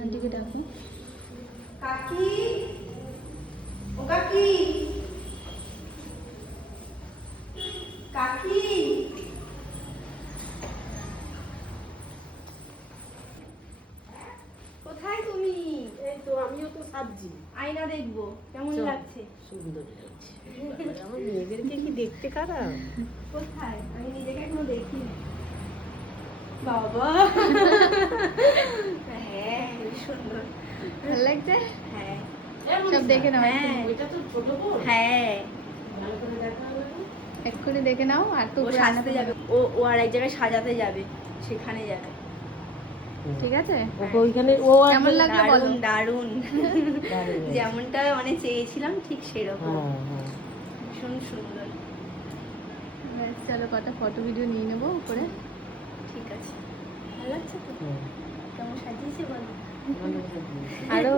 আন্টিকে ডাকো। কাকি, ও কাকি, কাকি, কোথায় তুমি? এই তো আমিও তো সাজছি। আয়না দেখবো কেমন চল। লাগছে। সুন্দর লাগছে। আমার মেয়েদেরকে কি দেখতে খারাপ? কোথায়? আমি নিজেকে এখনো দেখিনি। বাবা, হ্যাঁ খুব সুন্দর। ভালো লাগছে? হ্যাঁ সব দেখে নাও। হ্যাঁ ওইটা তো ছোট বোন। হ্যাঁ, ভালো করে দেখা হলো না? এক্ষুনি দেখে নাও। আর তো ও সাজাতে যাবে, ও আর এক জায়গায় সাজাতে যাবে, সেখানে যাবে। ঠিক আছে। ওকে ওইখানে ও কেমন লাগলো বলো? দারুণ দারুণ, দারুণ হয়েছে। যেমনটা মানে চেয়েছিলাম ঠিক সেরকম, হ্যাঁ হ্যাঁ। ভীষণ সুন্দর। ব্যাস, চলো কটা ফটো ভিডিও নিয়ে নেবো উপরে। ঠিক আছে, ভালো লাগছে তো? হুম, কেমন সাজিয়েছে বলো? ভালো সাজিয়েছে। আরো